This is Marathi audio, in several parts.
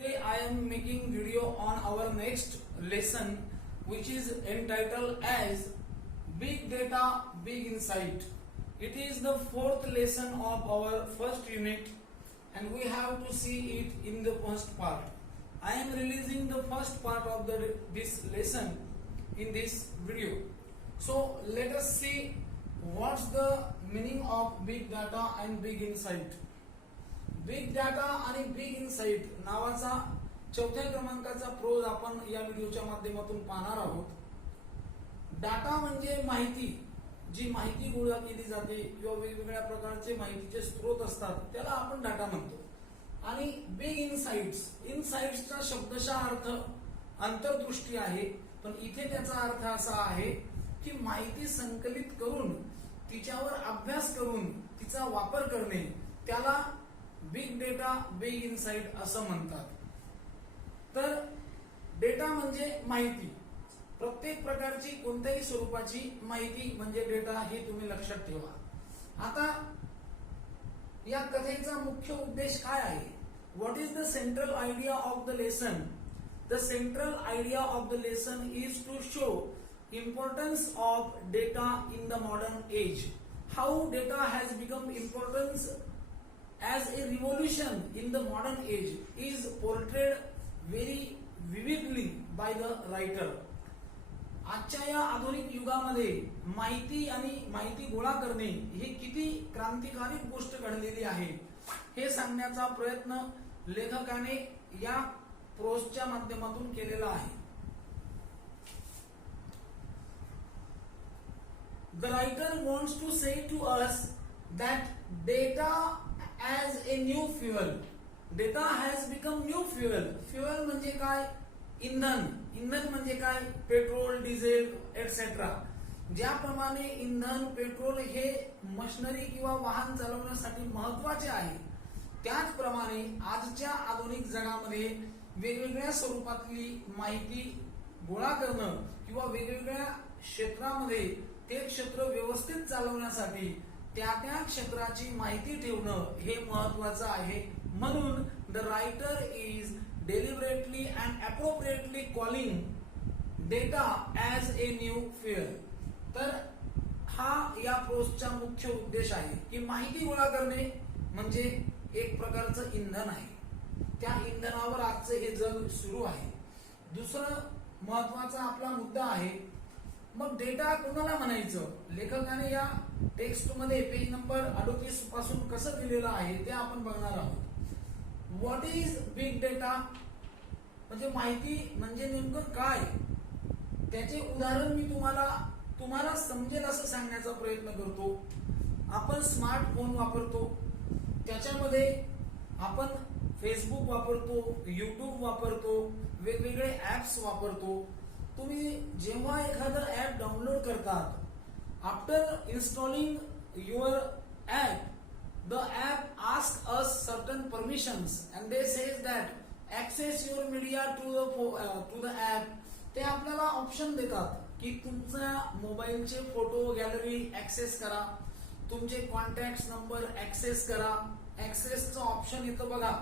Today I am making video on our next lesson, which is entitled as Big Data, Big Insight. It is the fourth lesson of our first unit and we have to see it in the first part. I am releasing the first part of this lesson in this video. So let us see what's the meaning of big data and big insight. Big data आणि बिग इनसाइट नावाचा चौथ्या क्रमांकाचा प्रोज आपण या व्हिडिओच्या माध्यमातून पाहणार आहोत. डाटा म्हणजे माहिती, जी माहिती गोळा केली जाते किंवा वेगवेगळ्या प्रकारचे माहितीचे स्रोत असतात त्याला आपण डाटा म्हणतो. आणि बिग इनसाइट्सचा शब्दशः अर्थ अंतर्दृष्टी आहे, पण इथे त्याचा अर्थ असा आहे की माहिती संकलित करून तिच्यावर अभ्यास करून तिचा वापर करणे, त्याला बिग डेटा बिग इनसाइट असं म्हणतात. तर डेटा म्हणजे माहिती, प्रत्येक प्रकारची कोणत्याही स्वरूपाची माहिती म्हणजे डेटा, हे तुम्ही लक्षात ठेवा. आता या कथेचा मुख्य उद्देश काय आहे? What is the central idea of the lesson? The central idea of the lesson is to show importance of data in the modern age. How data has become importance as a revolution in the modern age is portrayed very vividly by the writer. आजच्या या आधुनिक युगामध्ये माहिती आणि माहिती गोळा करणे ही किती क्रांतिकारी गोष्ट घडलेली आहे हे सांगण्याचा प्रयत्न लेखकाने या प्रोजच्या माध्यमातून केलेला आहे. The writer wants to say to us that data as a new fuel. Data has become new fuel. Fuel म्हणजे काय? इंधन. इंधन म्हणजे काय? Petrol, diesel etcetera. ज्याप्रमाणे इंधन, पेट्रोल हे मशिनरी किंवा वाहन चालवण्यासाठी महत्वाचे आहे, त्याचप्रमाणे आजच्या आधुनिक जगामध्ये वेगवेगळ्या स्वरूपातली माहिती गोळा करणं किंवा वेगवेगळ्या क्षेत्रामध्ये ते क्षेत्र व्यवस्थित चालवण्यासाठी त्या क्षेत्राची माहिती ठेवणं हे महत्वाचं आहे. म्हणून the writer is deliberately and appropriately calling data as a new fuel. तर हा या प्रोजचा मुख्य उद्देश आहे की माहिती गोळा करणे म्हणजे एक प्रकारचं इंधन आहे. त्या इंधनावर आजचं हे जग सुरू आहे. दुसरं महत्वाचा आपला मुद्दा आहे, मग डेटा कोणाला म्हणायचं? लेखकाने या टेक्स्ट मध्ये पेज नंबर 38 पासून कसं दिलेलं आहे ते आपण बघणार आहोत. व्हॉट इज बिग डेटा म्हणजे माहिती म्हणजे नेमकं काय, त्याचे उदाहरण मी तुम्हाला समजेल असं सांगण्याचा प्रयत्न करतो. आपण स्मार्टफोन वापरतो, त्याच्यामध्ये आपण फेसबुक वापरतो, युट्यूब वापरतो, वेगवेगळे ऍप्स वापरतो. तुम्ही जेव्हा एखादं ऍप डाउनलोड करतात, after installing your app, the app ask us certain permissions and they says that access your media to the app. ते आपल्याला ऑप्शन देतात की तुमच्या मोबाईलचे फोटो गॅलरी ऍक्सेस करा, तुमचे कॉन्टॅक्ट नंबर ऍक्सेस करा. ऍक्सेसचं ऑप्शन येतं बघा,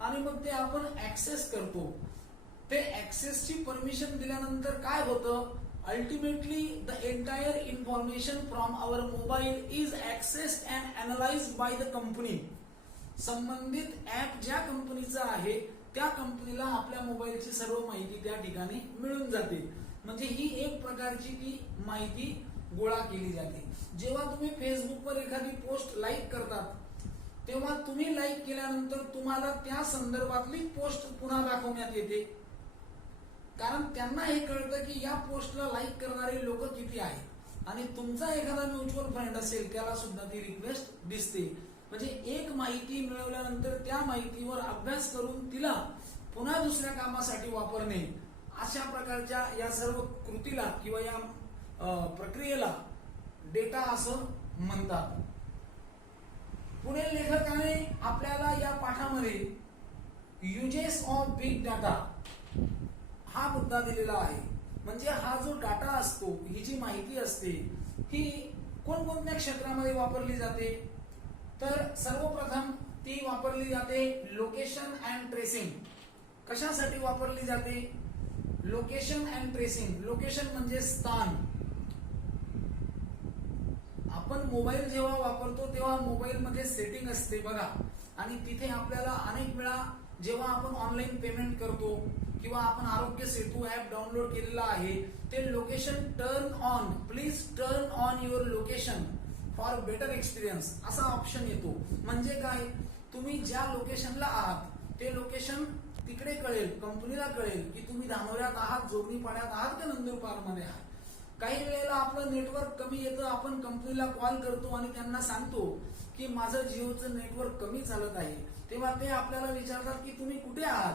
आणि मग ते आपण ऍक्सेस करतो. ते ऍक्सेसची परमिशन दिल्यानंतर काय होतं? Ultimately the entire information from our mobile is accessed and analysed by the company. संबंधित ऍप ज्या कंपनीचा आहे त्या कंपनीला आपल्या मोबाईलची सर्व माहिती त्या ठिकाणी मिळून जाते. म्हणजे ही एक प्रकारची ती माहिती गोळा केली जाते. जेव्हा तुम्ही फेसबुकवर एखादी पोस्ट लाईक करतात, तेव्हा तुम्ही लाईक केल्यानंतर तुम्हाला त्या संदर्भातली पोस्ट पुन्हा दाखवण्यात येते, कारण त्यांना हे कळतं की या पोस्टला लाईक करणारे लोक किती आहेत. आणि तुमचा एखादा म्युच्युअल फंड असेल त्याला सुद्धा ती रिक्वेस्ट दिसते. म्हणजे एक माहिती मिळवल्यानंतर त्या माहितीवर अभ्यास करून तिला पुन्हा दुसऱ्या कामासाठी वापरणे, अशा प्रकारच्या या सर्व कृतीला किंवा या प्रक्रियेला डेटा असं म्हणतात. पुढे लेखकाने आपल्याला या पाठामध्ये युजेस ऑफ बिग डाटा हा मुद्दा दिलेला आहे. म्हणजे हा जो डाटा असतो, ही जी माहिती असते, ही कोणकोणत्या क्षेत्रामध्ये वापरली जाते? तर सर्वप्रथम ती वापरली जाते लोकेशन अँड ट्रेसिंग. कशासाठी वापरली जाते? Location and tracing. लोकेशन म्हणजे स्थान. आपण मोबाईल जेव्हा वापरतो तेव्हा मोबाईल मध्ये सेटिंग असते बघा, आणि तिथे आपल्याला अनेक वेळा जेव्हा आपण ऑनलाईन पेमेंट करतो किंवा आपण आरोग्य सेतू ऍप डाउनलोड केलेला आहे, ते location turn on, please turn on your location for better experience असा ऑप्शन येतो. म्हणजे काय, तुम्ही ज्या लोकेशनला आहात ते लोकेशन तिकडे कळेल, कंपनीला कळेल की तुम्ही धानोऱ्यात आहात, जोगणी पाड्यात आहात का नंदुरबार मध्ये आहात. काही वेळेला आपलं नेटवर्क कमी येतं, आपण कंपनीला कॉल करतो आणि त्यांना सांगतो की माझं जिओचं नेटवर्क कमी चालत आहे, तेव्हा ते आपल्याला विचारतात की तुम्ही कुठे आहात,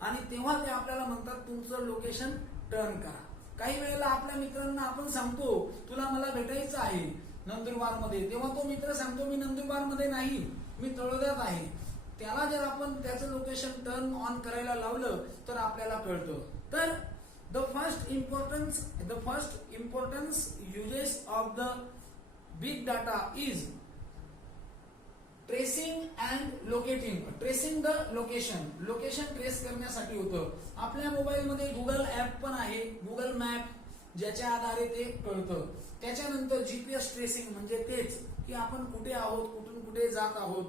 आणि तेव्हा ते आपल्याला म्हणतात तुमचं लोकेशन टर्न करा. काही वेळेला आपल्या मित्रांना आपण सांगतो तुला मला भेटायचं आहे नंदुरबार मध्ये, तेव्हा तो मित्र सांगतो मी नंदुरबार मध्ये नाही, मी तळोद्यात आहे. त्याला जर आपण त्याचं लोकेशन टर्न ऑन करायला लावलं तर आपल्याला कळतं. तर the first importance uses of the big data is tracing and locating. Tracing the location, location trace करण्यासाठी होतं. आपल्या मोबाईल मध्ये गुगल ऍप पण आहे, गुगल मॅप, ज्याच्या आधारे ते कळतं. त्याच्यानंतर जीपीएस ट्रेसिंग म्हणजे तेच की आपण कुठे आहोत, कुठून कुठे जात आहोत.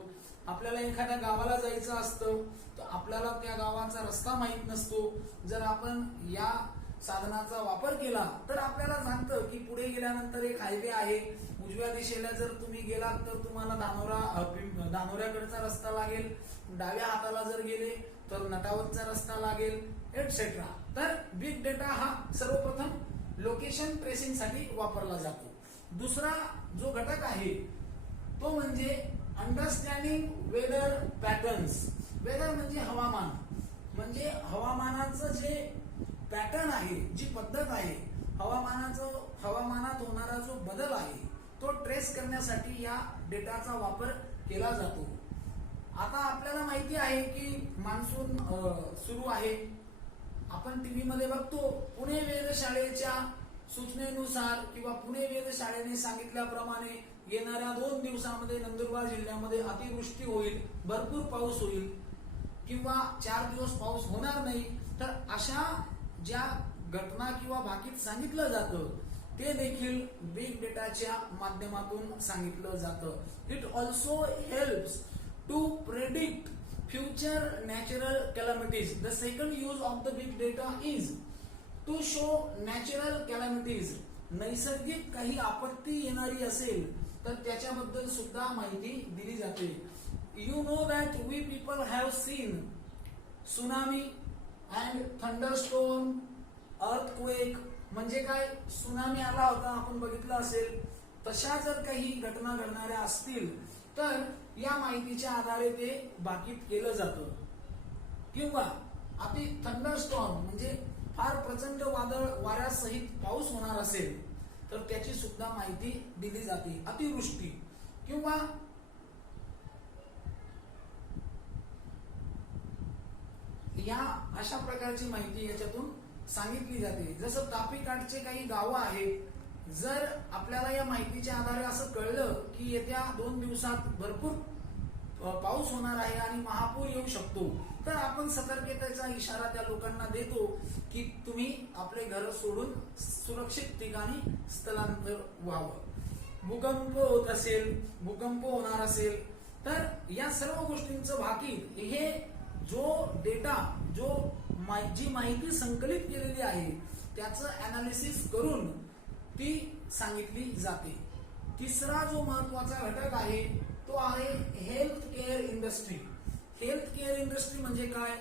आपल्याला एखाद्या गावाला जायचं असतं तर आपल्याला त्या गावाचा रस्ता माहित नसतो. जर आपण या साधनाचा वापर केला तर आपल्याला सांगतं की पुढे गेल्यानंतर एक हायवे आहे, उजव्या दिशेला जर तुम्ही गेलात तर तुम्हाला धानोऱ्याकडचा रस्ता लागेल, डाव्या हाताला जर गेले तर नटावतचा रस्ता लागेल, एटसेट्रा. तर बिग डेटा हा सर्वप्रथम लोकेशन ट्रेसिंग साठी वापरला जातो. दुसरा जो घटक आहे तो म्हणजे अंडरस्टँडिंग वेदर पॅटर्न्स. वेदर म्हणजे हवामान, म्हणजे हवामानाचं जे पॅटर्न आहे, जी पद्धत आहे, हवामानात होणारा जो बदल आहे तो ट्रेस करण्यासाठी या डेटाचा वापर केला जातो. आता आपल्याला माहिती आहे की मान्सून सुरू आहे. आपण टीव्ही मध्ये बघतो पुणे वेधशाळेच्या सूचनेनुसार किंवा पुणे वेधशाळेने सांगितल्याप्रमाणे येणाऱ्या 2 दिवसांमध्ये नंदुरबार जिल्ह्यामध्ये अतिवृष्टी होईल, भरपूर पाऊस होईल किंवा 4 दिवस पाऊस होणार नाही. तर अशा ज्या घटना किंवा भाकीत सांगितलं जातं ते देखील बिग डेटाच्या माध्यमातून सांगितलं जातं. It also helps to predict future natural calamities. The second use of the big data is to show natural calamities. नैसर्गिक काही आपत्ती येणारी असेल तर त्याच्याबद्दल सुद्धा माहिती दिली जाते. You know that we people have seen tsunami and thunderstorm, earthquake. म्हणजे काय, सुनामी आला होता आपण बघितलं असेल, तशा जर काही घटना घडणाऱ्या असतील तर या माहितीच्या आधारे ते भाकीत केलं जातं. किंवा अति थंडरस्टॉर्म म्हणजे फार प्रचंड वादळ वाऱ्यासहित पाऊस होणार असेल तर त्याची सुद्धा माहिती दिली जाते. अतिवृष्टी किंवा या अशा प्रकारची माहिती याच्यातून सांगितली जाते. जसं तापीकाठचे काही गावं आहेत, जर आपल्याला या माहितीच्या आधारे असं कळलं की येत्या 2 दिवसात भरपूर पाऊस होणार आहे आणि महापूर येऊ शकतो, तर आपण सतर्कतेचा इशारा त्या लोकांना देतो की तुम्ही आपले घर सोडून सुरक्षित ठिकाणी स्थलांतर व्हावं. भूकंप होत असेल, भूकंप होणार असेल तर या सर्व गोष्टींचं भाकीत हे जो डेटा, जी माहिती संकलित केलेली आहे त्याचं अनालिसिस करून ती सांगितली जाते. तिसरा जो महत्वाचा घटक आहे तो आहे health care industry. Health care industry म्हणजे काय,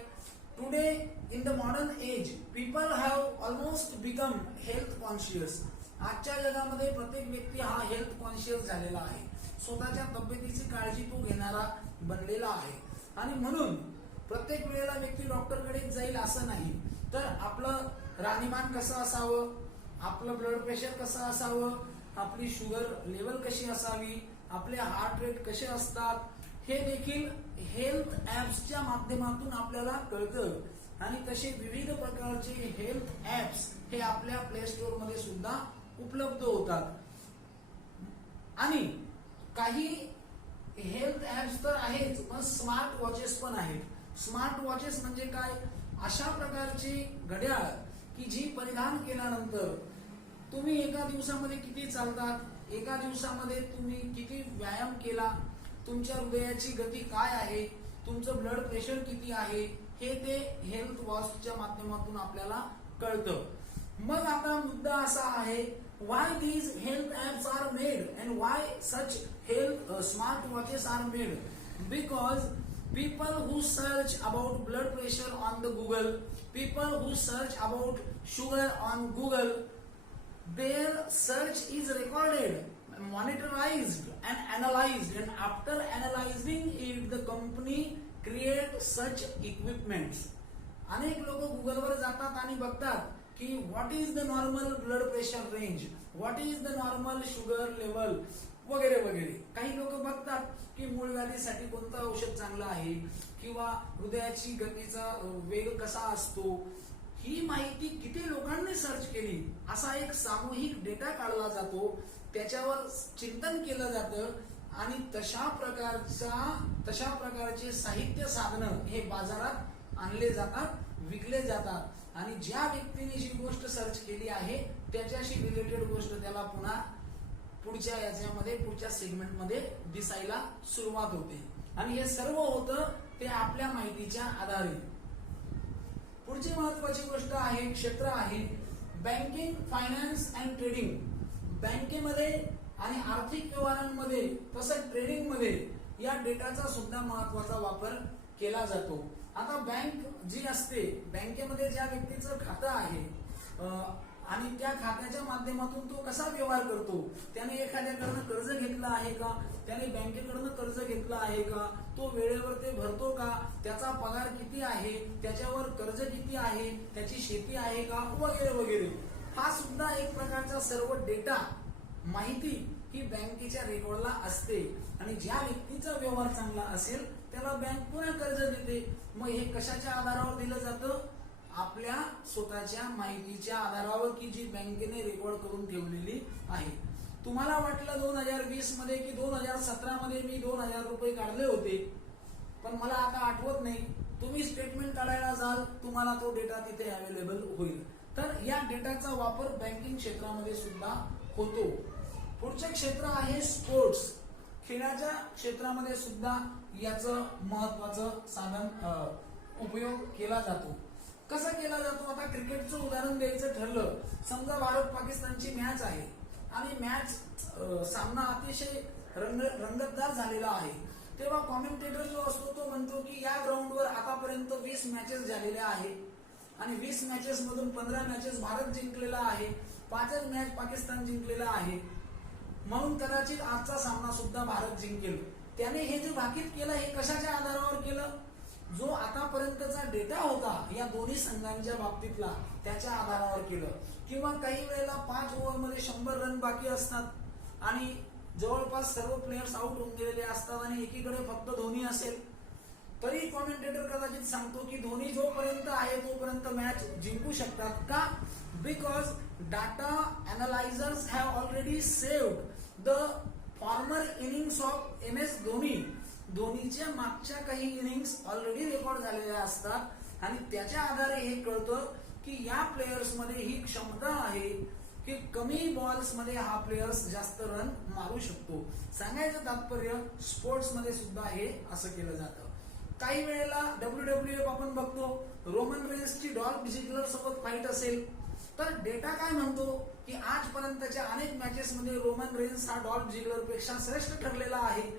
today in the modern age people have almost become health conscious. आजच्या जगामध्ये प्रत्येक व्यक्ती हा हेल्थ कॉन्शियस झालेला आहे, स्वतःच्या तब्येतीची काळजी तो घेणारा बनलेला आहे. आणि म्हणून प्रत्येक वेळेला व्यक्ती डॉक्टरकडे जाईल असं नाही, तर आपलं राहणीमान कसं असावं, आपलं ब्लड प्रेशर कसं असावं, आपली शुगर लेवल कशी असावी, आपले हार्ट रेट कसे असतात, हे देखील हेल्थ ऍप्सच्या माध्यमातून आपल्याला कळतं. आणि तसे विविध प्रकारचे हेल्थ ऍप्स हे आपल्या प्ले स्टोअर मध्ये सुद्धा उपलब्ध होतात. आणि काही हेल्थ ऍप्स तर आहेच, पण स्मार्ट वॉचेस पण आहेत. स्मार्ट वॉचेस म्हणजे काय, अशा प्रकारची घड्याळ की जी परिधान केल्यानंतर तुम्ही एका दिवसामध्ये किती चालतात, एका दिवसामध्ये तुम्ही किती व्यायाम केला, तुमच्या हृदयाची गती काय आहे, तुमचं ब्लड प्रेशर किती आहे, हे ते हेल्थ वॉचच्या माध्यमातून आपल्याला कळतं. मग आता मुद्दा असा आहे, why these health apps are made and why such health smart watches are made? Because people who search about blood pressure on the Google, people who search about sugar on Google, their search is recorded, monitorized and analyzed, and after analyzing it the company create such equipments. अनेक लोक गुगलवर जातात आणि बघतात की what is the normal blood pressure range, what is the normal sugar level वगैरे वगैरे. काही लोक बघतात की मूळ व्याधीसाठी कोणतं औषध चांगलं आहे किंवा हृदयाची गतीचा वेग कसा असतो. ही माहिती किती लोकांनी सर्च केली असा एक सामूहिक डेटा काढला जातो, त्याच्यावर चिंतन केलं जातं आणि तशा प्रकारचे साहित्य साधनं हे बाजारात आणले जातात, विकले जातात आणि ज्या व्यक्तीने जी गोष्ट सर्च केली आहे त्याच्याशी रिलेटेड गोष्ट त्याला पुन्हा पुढच्या सेगमेंटमध्ये दिसायला सुरुवात होते. आणि हे सर्व होतं ते आपल्या माहितीच्या आधारे. पुढची महत्वाची गोष्ट आहे, क्षेत्र आहे बँकिंग, फायनान्स अँड ट्रेडिंग. बँकेमध्ये आणि आर्थिक व्यवहारांमध्ये तसंच ट्रेडिंग मध्ये या डेटाचा सुद्धा महत्वाचा वापर केला जातो. आता बँक जी असते, बँकेमध्ये ज्या व्यक्तीचं खातं आहे आणि त्या खात्याच्या माध्यमातून तो कसा व्यवहार करतो, त्याने एखाद्याकडनं कर्ज घेतलं आहे का, त्याने बँकेकडनं कर्ज घेतलं आहे का, तो वेळेवर ते भरतो का, त्याचा पगार किती आहे, त्याच्यावर कर्ज किती आहे, त्याची शेती आहे का, वगैरे वगैरे. हा सुद्धा एक प्रकारचा सर्व डेटा माहिती ही बँकेच्या रेकॉर्डला असते आणि ज्या व्यक्तीचा व्यवहार चांगला असेल त्याला बँक पुन्हा कर्ज देते. मग हे कशाच्या आधारावर दिलं जातं, आपल्या स्वतःच्या माहितीच्या आधारावर की जी बँकेने रेकॉर्ड करून ठेवलेली आहे. तुम्हाला वाटलं 2020 मध्ये की 2017 मध्ये मी 2000 रुपये काढले होते, पण मला आता आठवत नाही. तुम्ही स्टेटमेंट काढायला जाल, तुम्हाला तो डेटा तिथे अवेलेबल होईल. तर या डेटाचा वापर बँकिंग क्षेत्रामध्ये सुद्धा होतो. पुढचे क्षेत्र आहे स्पोर्ट्स. खेळाच्या क्षेत्रामध्ये सुद्धा याचं महत्वाचं साधन उपयोग केला जातो. कसा केला जातो, आता क्रिकेटचं उदाहरण द्यायचं ठरलं, समजा भारत पाकिस्तानची मॅच आहे आणि मॅच सामना अतिशय रंगतदार झालेला आहे, तेव्हा कॉमेंटेटर जो असतो तो म्हणतो की या ग्राउंडवर आतापर्यंत 20 मॅचेस झालेल्या आहेत आणि 20 मॅचेस मधून 15 मॅचेस भारत जिंकलेला आहे, 5च मॅच पाकिस्तान जिंकलेला आहे, म्हणून कदाचित आजचा सामना सुद्धा भारत जिंकेल. त्याने हे जे भाकीत केलं हे कशाच्या आधारावर केलं, जो आतापर्यंतचा डेटा होता या दोन्ही संघांच्या बाबतीतला त्याच्या आधारावर केलं. किंवा काही वेळेला 5 ओव्हरमध्ये 100 रन बाकी असतात आणि जवळपास सर्व प्लेयर्स आउट होऊन गेलेले असतात आणि एकीकडे फक्त धोनी असेल, तरी कॉमेंटेटर कदाचित सांगतो की धोनी जोपर्यंत आहे तोपर्यंत मॅच जिंकू शकतात. का? Because data analysers have already saved the former innings of MS Dhoni. धोनीच्या मागच्या काही इनिंग्स ऑलरेडी रेकॉर्ड झालेल्या असतात आणि त्याच्या आधारे हे कळतं की या प्लेयर्स मध्ये ही क्षमता आहे की कमी बॉल्स मध्ये हा प्लेयर्स जास्त रन मारू शकतो. सांगायचं तात्पर्य स्पोर्ट्स मध्ये सुद्धा हे असं केलं जातं. काही वेळेला WWF आपण बघतो, रोमन रेन्सची डॉल्फ झिगलर सोबत फाईट असेल तर डेटा काय म्हणतो की आजपर्यंतच्या अनेक मॅचेस मध्ये रोमन रेन्स हा डॉल्फ झिगलर पेक्षा श्रेष्ठ ठरलेला आहे.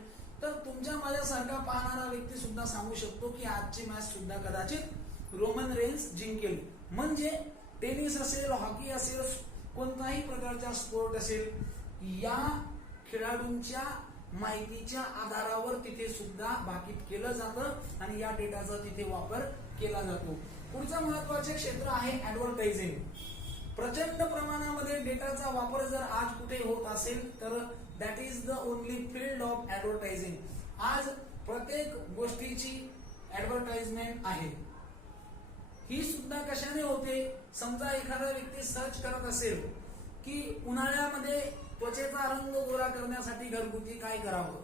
तर तुमच्या माझ्यासारखा पाहणारा व्यक्ती सुद्धा सांगू शकतो की आजची मॅच सुद्धा कदाचित रोमन रेन्स जिंकेल. म्हणजे टेनिस असेल, हॉकी असेल, कोणताही प्रकारचा स्पोर्ट असेल, या खेळाडूंच्या माहितीच्या आधारावर तिथे सुद्धा भाकीत केलं जातं आणि या डेटाचा तिथे वापर केला जातो. पुढचं महत्वाचे क्षेत्र आहे ऍडव्हर्टायझिंग. प्रचंड प्रमाणामध्ये डेटाचा वापर जर आज कुठे होत असेल तर that is the only field of advertising. आज प्रत्येक गोष्टीची ऍडव्हर्टाइजमेंट आहे. ही सुद्धा कशाने होते, समजा एखादा व्यक्ती सर्च करत असेल की उन्हाळ्यामध्ये त्वचेचा रंग गोरा करण्यासाठी घरगुती काय करावं,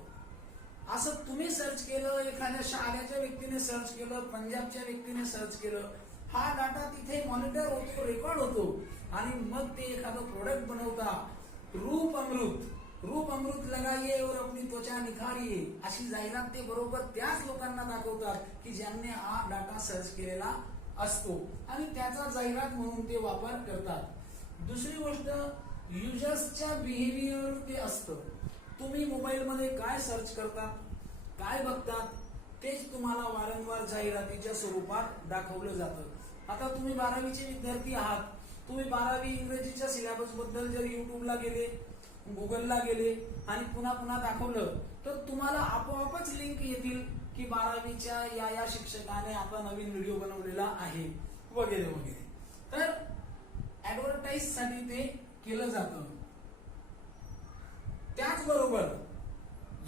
असं तुम्ही सर्च केलं, एखाद्या शहाद्याच्या व्यक्तीने सर्च केलं, पंजाबच्या व्यक्तीने सर्च केलं, हा डाटा तिथे मॉनिटर होतो, रेकॉर्ड होतो आणि मग ते एखादं प्रोडक्ट बनवता. रूप अमृत लगाइए और अपनी त्वचा निखारिए अशी जाहिरात ते बरोबर त्याच लोकांना दाखवतात की ज्यांनी हा डाटा सर्च केलेला असतो आणि त्याचा जाहिरात म्हणून ते वापर करतात. दुसरी गोष्ट, युजर्सच्या बिहेवियर ते असतं. तुम्ही मोबाईल मध्ये काय सर्च करतात, काय बघतात, तेच तुम्हाला वारंवार जाहिरातीच्या स्वरूपात दाखवलं जातं. आता तुम्ही 12वीचे विद्यार्थी आहात, तुम्ही 12वी इंग्रजीच्या सिलेबस बद्दल जर युट्यूबला गेले, गुगलला गेले आणि पुन्हा दाखवलं तर तुम्हाला आपोआपच लिंक येतील की 12वीच्या या शिक्षकाने आता नवीन व्हिडिओ बनवलेला आहे वगैरे वगैरे. तर ऍडव्हर्टाईज साठी ते केलं जातं. त्याचबरोबर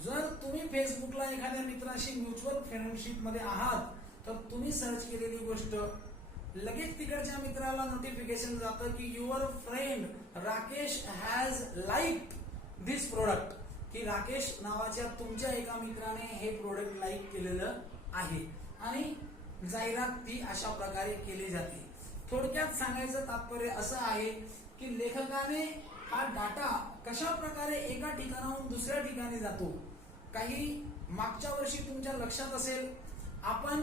जर तुम्ही फेसबुकला एखाद्या मित्राशी म्युच्युअल फ्रेंडशिप मध्ये आहात तर तुम्ही सर्च केलेली गोष्ट लगेच तिकडच्या मित्राला नोटिफिकेशन जातं की your friend Rakesh has like this product, की राकेश नावाच्या तुमच्या एका मित्राने हे प्रोडक्ट लाईक केलेलं आहे आणि जाहिरात ती अशा प्रकारे केली जाते. थोडक्यात सांगायचं तात्पर्य असं आहे की लेखकाने हा डाटा कशा प्रकारे एका ठिकाणाहून दुसऱ्या ठिकाणी जातो. काही मागच्या वर्षी तुमच्या लक्षात असेल, आपण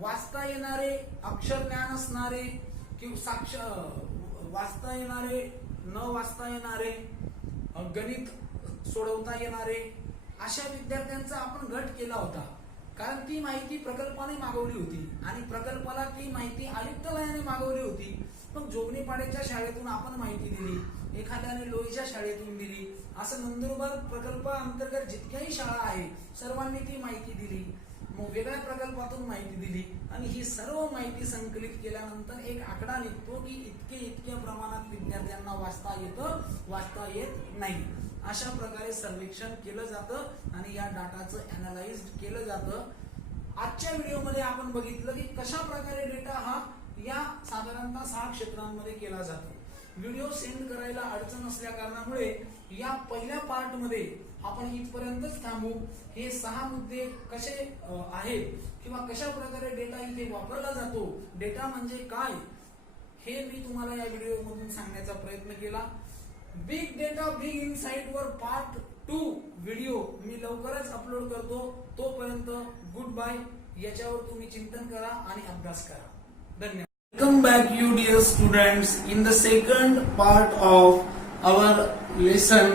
वाचता येणारे, अक्षर ज्ञान असणारे किंवा वाचता येणारे, न वाचता येणारे, गणित सोडवता येणारे अशा विद्यार्थ्यांचा आपण गट केला होता. कारण ती माहिती प्रकल्पाने मागवली होती आणि प्रकल्पाला ती माहिती आयुक्तालयाने मागवली होती. मग जोगणीपाड्याच्या शाळेतून आपण माहिती दिली, एखाद्याने लोईच्या शाळेतून दिली, असं नंदुरबार प्रकल्पाअंतर्गत जितक्याही शाळा आहे सर्वांनी ती माहिती दिली. मग वेगळ्या प्रकल्पातून माहिती दिली आणि ही सर्व माहिती संकलित केल्यानंतर एक आकडा निघतो की इतके प्रमाणात विद्यार्थ्यांना वाचता येतं, वाचता येत नाही. अशा प्रकारे सर्वेक्षण केलं जातं आणि या डाटाचं अनालाइज केलं जातं. आजच्या व्हिडिओमध्ये आपण बघितलं की कशा प्रकारे डेटा हा या साधारणतः 6 क्षेत्रांमध्ये केला जातो. व्हिडिओ सेंड करायला अडचण असल्या कारणामुळे या पहिल्या पार्ट मध्ये आपण इथपर्यंतच थांबू. हे 6 मुद्दे कसे आहेत किंवा कशा प्रकारे डेटा इथे वापरला जातो, डेटा म्हणजे काय, हे मी तुम्हाला या व्हिडिओ मधून सांगण्याचा प्रयत्न केला. बिग डेटा बिग इनसाइट वर पार्ट 2 व्हिडिओ मी लवकरच अपलोड करतो. तोपर्यंत गुड बाय. याच्यावर तुम्ही चिंतन करा आणि अभ्यास करा. धन्यवाद. Welcome back you dear students in the second part of our lesson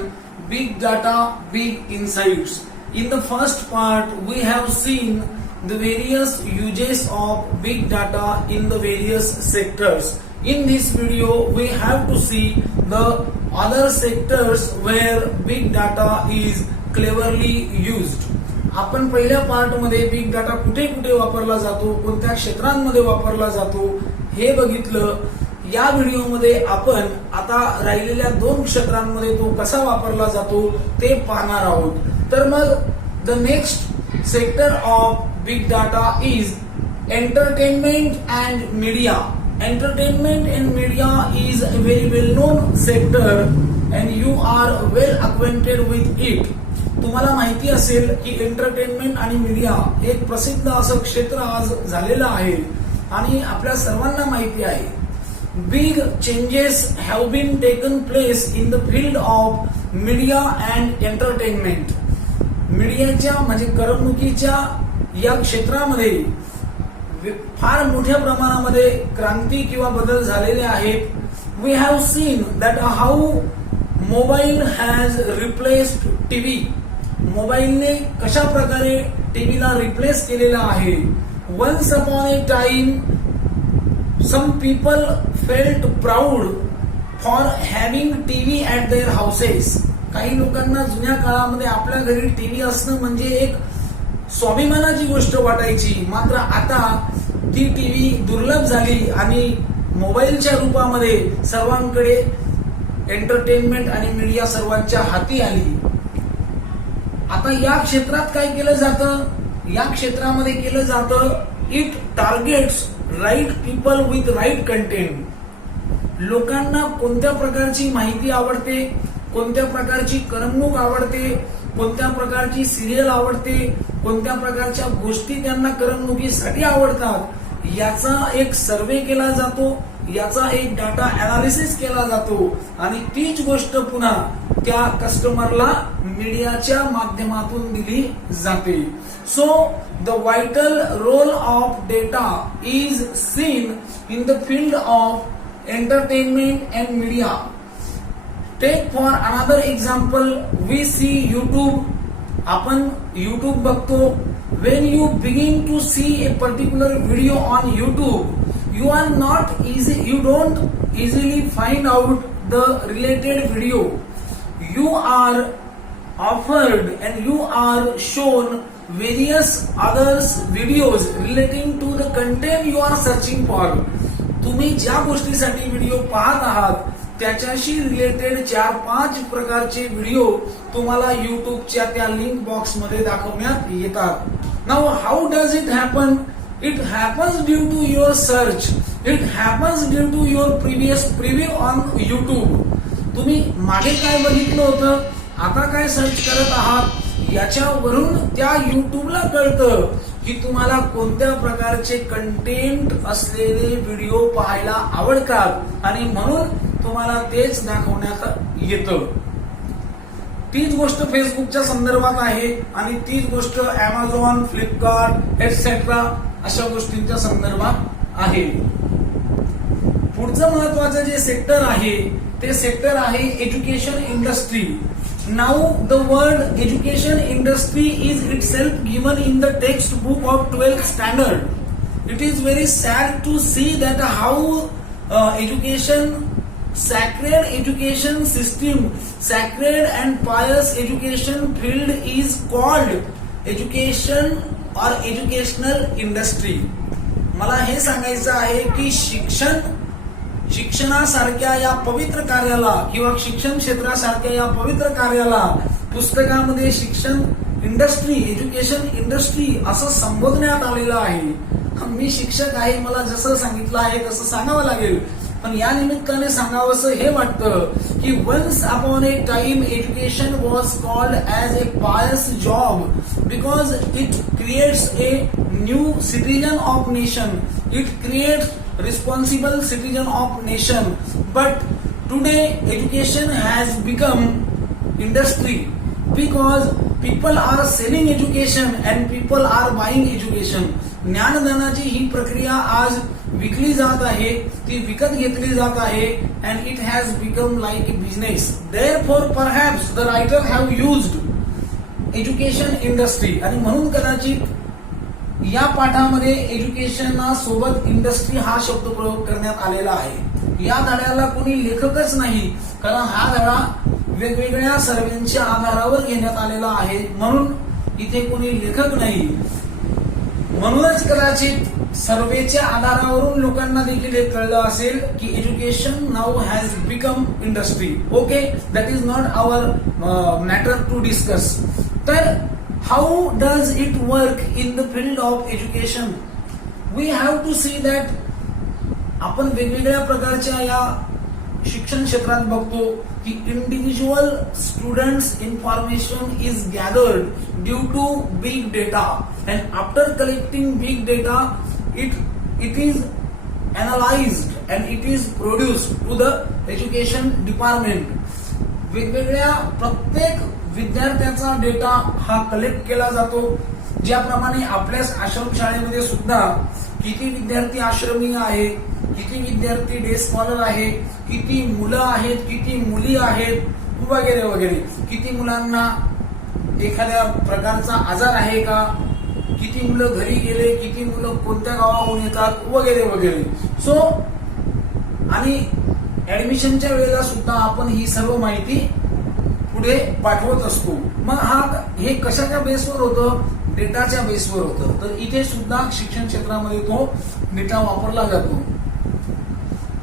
Big Data Big Insights. In the first part we have seen the various uses of big data in the various sectors. In this video we have to see the other sectors where big data is cleverly used. आपण पहिल्या पार्ट मध्ये बिग डाटा कुठे कुठे वापरला जातो, कोणत्या क्षेत्रांमध्ये वापरला जातो हे बघितलं. या व्हिडिओमध्ये आपण आता राहिलेल्या 2 क्षेत्रांमध्ये तो कसा वापरला जातो ते पाहणार आहोत. तर मग the next sector of big data is entertainment and media. Entertainment and media is a very well known sector and you are well acquainted with it. तुम्हाला माहिती असेल की एंटरटेनमेंट आणि मीडिया एक प्रसिद्ध असं क्षेत्र आज झालेलं आहे आणि आपल्या सर्वांना माहिती आहे. Big changes have been taken place in the field of media and entertainment. मीडियाच्या म्हणजे करमणुकीच्या या क्षेत्रामध्ये फार मोठ्या प्रमाणामध्ये क्रांती किंवा बदल झालेले आहेत. We have seen that how mobile has replaced TV. मोबाईलने कशा प्रकारे टीव्हीला रिप्लेस केलेला आहे. Once upon a time some people felt proud for having TV at their houses. काही लोकांना जुन्या काळामध्ये आपल्या घरी टीव्ही असणं म्हणजे एक स्वाभिमानाची गोष्ट वाटायची. मात्र आता ती टीव्ही दुर्लभ झाली आणि मोबाईलच्या रूपामध्ये सर्वांकडे एंटरटेनमेंट आणि मीडिया सर्वांच्या हाती आली. आता या क्षेत्रात काय केलं जातं, या क्षेत्रामध्ये केलं जातं it targets right people with right content. लोकांना कोणत्या प्रकारची माहिती आवडते, कोणत्या प्रकारची करमणूक आवडते, कोणत्या प्रकारची सिरियल आवडते, कोणत्या प्रकारच्या गोष्टी त्यांना करमणुकीसाठी आवडतात, याचा एक सर्वे केला जातो, याचा एक डाटा अनालिसिस केला जातो आणि तीच गोष्ट पुन्हा त्या कस्टमरला मीडियाच्या माध्यमातून दिली जाते. So the vital role of data is seen in the field of entertainment and media. Take for another example, we see YouTube. आपण यूट्यूब बघतो. When you begin to see a particular video on YouTube, you don't easily find out the related video. You are offered and you are shown various others videos relating to the content you are searching for. तुम्ही ज्या गोष्टीसाठी व्हिडिओ पाहत आहात त्याच्याशी रिलेटेड 4-5 प्रकारचे व्हिडिओ तुम्हाला युट्यूबच्या त्या लिंक बॉक्स मध्ये दाखवण्यात येतात. Now how does it happen? It happens due to your search. It happens due to your previous preview on YouTube. तुम्ही मागे काय बघितलं होतं, आता काय सर्च करत आहात, याच्यावरून त्या युट्यूबला कळतं की तुम्हाला कोणत्या प्रकारचे कंटेंट असलेले व्हिडिओ पाहायला आवडतात आणि म्हणून तुम्हाला तेच दाखवण्यात येतं. तीच गोष्ट फेसबुकच्या संदर्भात आहे आणि तीच गोष्ट अमेझॉन, फ्लिपकार्ट एटसेट्रा अशा गोष्टींच्या संदर्भात आहे. पुढचं महत्वाचं जे सेक्टर आहे ते सेक्टर आहे education industry. Now the word education industry is itself given in the textbook of 12th standard. It is very sad to see that how sacred education system, sacred and pious education field is called education or educational industry. मला हे सांगायचं आहे की शिक्षणासारख्या या पवित्र कार्याला किंवा शिक्षण क्षेत्रासारख्या या पवित्र कार्याला पुस्तकामध्ये शिक्षण इंडस्ट्री, एज्युकेशन इंडस्ट्री असं संबोधण्यात आलेलं आहे. मी शिक्षक आहे, मला जसं सांगितलं आहे तसं सांगावं लागेल. पण या निमित्ताने सांगावंसं हे वाटतं की once upon a time education was called as a pious job because it creates a new citizen of nation. It creates responsible citizen of nation. But today education has become industry because people are selling education and people are buying education. ज्ञानदानाची ही प्रक्रिया आज विकली जात आहे, ती विकत घेतली जात आहे and it has become like a business. Therefore perhaps the writer have used education industry आणि म्हणून कदाचित या पाठामध्ये एज्युकेशन सोबत इंडस्ट्री हा शब्द प्रयोग करण्यात आलेला आहे. या धड्याला कोणी लेखकच नाही, कारण हा धडा वेगवेगळ्या सर्वेच्या आधारावर घेण्यात आलेला आहे, म्हणून इथे कोणी लेखक नाही. म्हणूनच कदाचित सर्वेच्या आधारावरून लोकांना देखील हे कळलं असेल की education now has become industry. Okay, that is not our matter to discuss. तर how does it work in the field of education? We have to see that आपण वेगवेगळ्या प्रकारच्या या शिक्षण क्षेत्रात बघतो की individual students information is gathered due to big data and after collecting big data it is analysed and it is produced to the education department. वेगवेगळ्या प्रत्येक विद्यार्थ्याचा डेटा हा कलेक्ट केला जातो. ज्याप्रमाणे आपल्या आश्रमशाळेमध्ये सुद्धा किती विद्यार्थी आश्रमीय आहे, किती विद्यार्थी डे स्कॉलर आहे, किती मुलं आहेत, किती मुली आहेत वगैरे वगैरे, किती मुलांना एखाद्या प्रकारचा आजार आहे का, किती मुलं घरी गेले, किती मुलं कोणत्या गावाहून येतात वगैरे वगैरे. सो आणि ऍडमिशनच्या वेळेला सुद्धा आपण ही सर्व माहिती पुढे पाठवत असतो. मग हे कशाच्या बेसवर होतं? डेटाच्या बेसवर होतं. तर इथे सुद्धा शिक्षण क्षेत्रामध्ये तो डेटा वापरला जातो.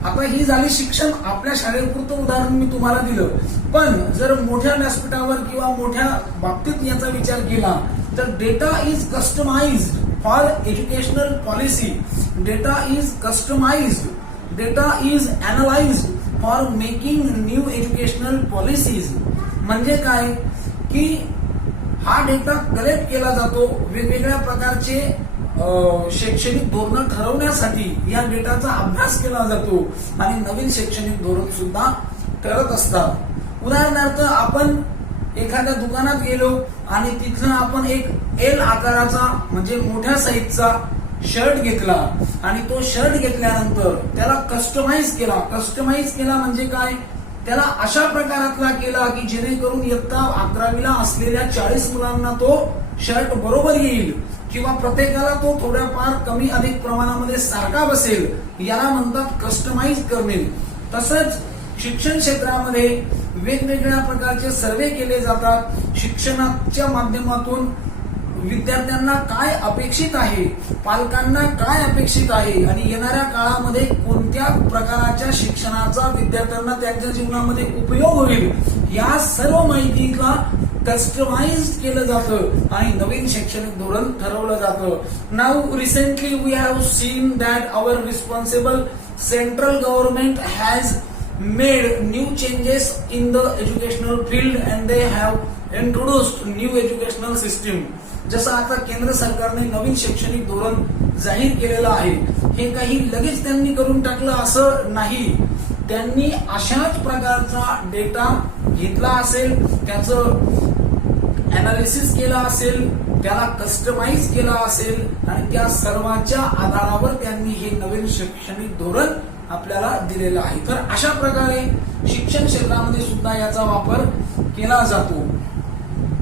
आता ही झाली शिक्षण आपल्या शाळेपुरतं उदाहरण मी तुम्हाला दिलं. पण जर मोठ्या व्यासपीठावर किंवा मोठ्या बाबतीत याचा विचार केला तर data is customised for educational policy. Data is customised, data is analysed for making new educational policies. म्हणजे काय की हा डेटा कलेक्ट केला जातो वेगवेगळ्या प्रकारचे शैक्षणिक धोरण ठरवण्यासाठी या डेटाचा अभ्यास केला जातो आणि नवीन शैक्षणिक धोरण सुद्धा ठरत असतात. उदाहरणार्थ आपण एखाद्या दुकानात गेलो आणि तिथं आपण एक एल आकाराचा म्हणजे मोठ्या साईजचा शर्ट घेतला आणि तो शर्ट घेतल्यानंतर त्याला कस्टमाइज केला म्हणजे काय, त्याला अशा प्रकारातला केला की जेणेकरून इयत्ता 11वीला असलेल्या 40 मुलांना तो शर्ट बरोबर येईल किंवा प्रत्येकाला तो थोड्याफार कमी अधिक प्रमाणामध्ये सारखा बसेल, याला म्हणतात कस्टमाइज करणे. तसंच शिक्षण क्षेत्रामध्ये वेगवेगळ्या प्रकारचे सर्वे केले जातात. शिक्षणाच्या माध्यमातून विद्यार्थ्यांना काय अपेक्षित आहे, पालकांना काय अपेक्षित आहे आणि येणाऱ्या काळामध्ये कोणत्या प्रकारच्या शिक्षणाचा विद्यार्थ्यांना त्यांच्या जीवनामध्ये उपयोग होईल, या सर्व माहितीला कस्टमाइज केलं जातं आणि नवीन शैक्षणिक धोरण ठरवलं जातं. Now recently we have seen that our responsible central government has made new changes in the educational field and they have introduced new educational system. जसं आता केंद्र सरकारने नवीन शैक्षणिक धोरण जाहीर केलेलं आहे. हे काही लगेच त्यांनी करून टाकलं असं नाही. त्यांनी अशाच प्रकारचा डेटा घेतला असेल, त्याचं अनालिसिस केला असेल, त्याला कस्टमाइज केला असेल आणि त्या सर्वांच्या आधारावर त्यांनी हे नवीन शैक्षणिक धोरण आपल्याला दिलेलं आहे. तर अशा प्रकारे शिक्षण क्षेत्रामध्ये सुद्धा याचा वापर केला जातो.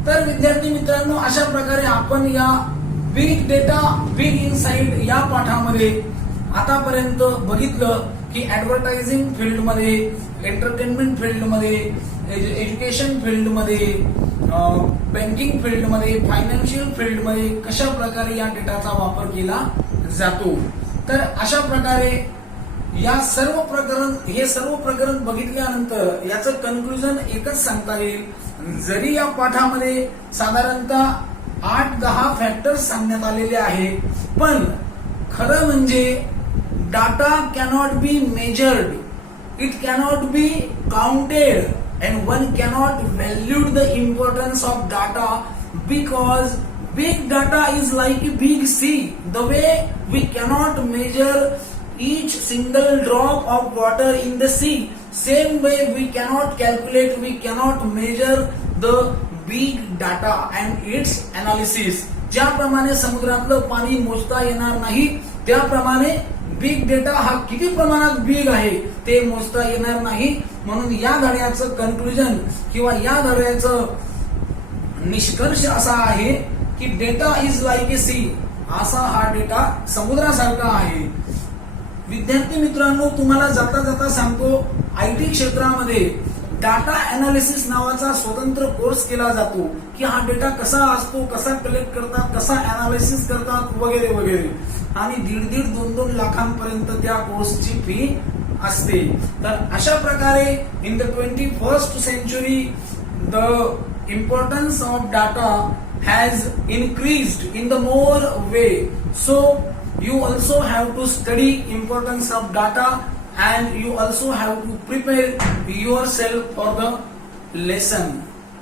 तर विद्यार्थी मित्रांनो, अशा प्रकारे आपण या बिग डेटा बिग इनसाइट या पाठामध्ये आतापर्यंत बघितलं की ऍडव्हर्टायझिंग फील्डमध्ये, एंटरटेनमेंट फील्डमध्ये, एज्युकेशन फील्डमध्ये, बँकिंग फील्डमध्ये, फायनान्शियल फील्डमध्ये कशा प्रकारे या डेटाचा वापर केला जातो. तर अशा प्रकारे हे सर्व प्रकरण बघितल्यानंतर याचं कन्क्लुजन एकच सांगता येईल. जरी या पाठामध्ये साधारणतः 8-10 फॅक्टर्स सांगण्यात आलेले आहे, पण खरं म्हणजे data cannot be measured, it cannot be counted and one cannot valued the importance of data because big data is like a big sea. The way we cannot measure each single drop of water in the sea, same way we cannot calculate, we cannot measure the big data and its analysis. ज्याप्रमाणे समुद्रातलं पाणी मोजता येणार नाही, त्याप्रमाणे बिग डेटा हा किती प्रमाणात बिग आहे ते मोजता येणार नाही. म्हणून या धड्याचं कन्क्लुजन किंवा या धड्याचं निष्कर्ष असा आहे की data is like a sea. असा हा डेटा समुद्रासारखा आहे. विद्यार्थी मित्रांनो, तुम्हाला जाता जाता सांगतो, आयटी क्षेत्रामध्ये डाटा अनालिसिस नावाचा स्वतंत्र कोर्स केला जातो की हा डेटा कसा असतो, कसा कलेक्ट करतात, कसा अनालिसिस करतात वगैरे वगैरे. आणि 1.5-2 लाखांपर्यंत त्या कोर्सची फी असते. तर अशा प्रकारे in the 21st century the importance of data has increased in the more way. So you also have to study importance of data and you also have to prepare yourself for the lesson.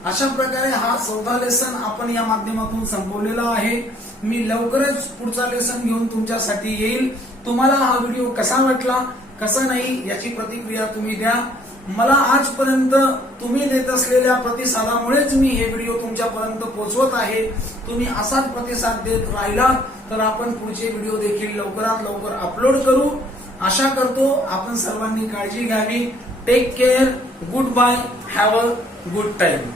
अशा प्रकारे हा 14वा लेसन आपण या माध्यमातून संपवलेला आहे. मी लवकरच पुढचा लेसन घेऊन तुमच्यासाठी येईल. तुम्हाला हा व्हिडिओ कसा वाटला, कसा नाही याची प्रतिक्रिया तुम्ही द्या. मला आजपर्यंत तुम्ही देत असलेल्या प्रतिसादामुळेच मी हे व्हिडिओ तुमच्यापर्यंत पोहोचवत आहे. तुम्ही असाच प्रतिसाद देत राहिला तर आपण पुढचे व्हिडिओ देखील लवकरात लवकर अपलोड करू. आशा करतो आपण सर्वांनी काळजी घ्यावी. Take care. Goodbye. Have a good time.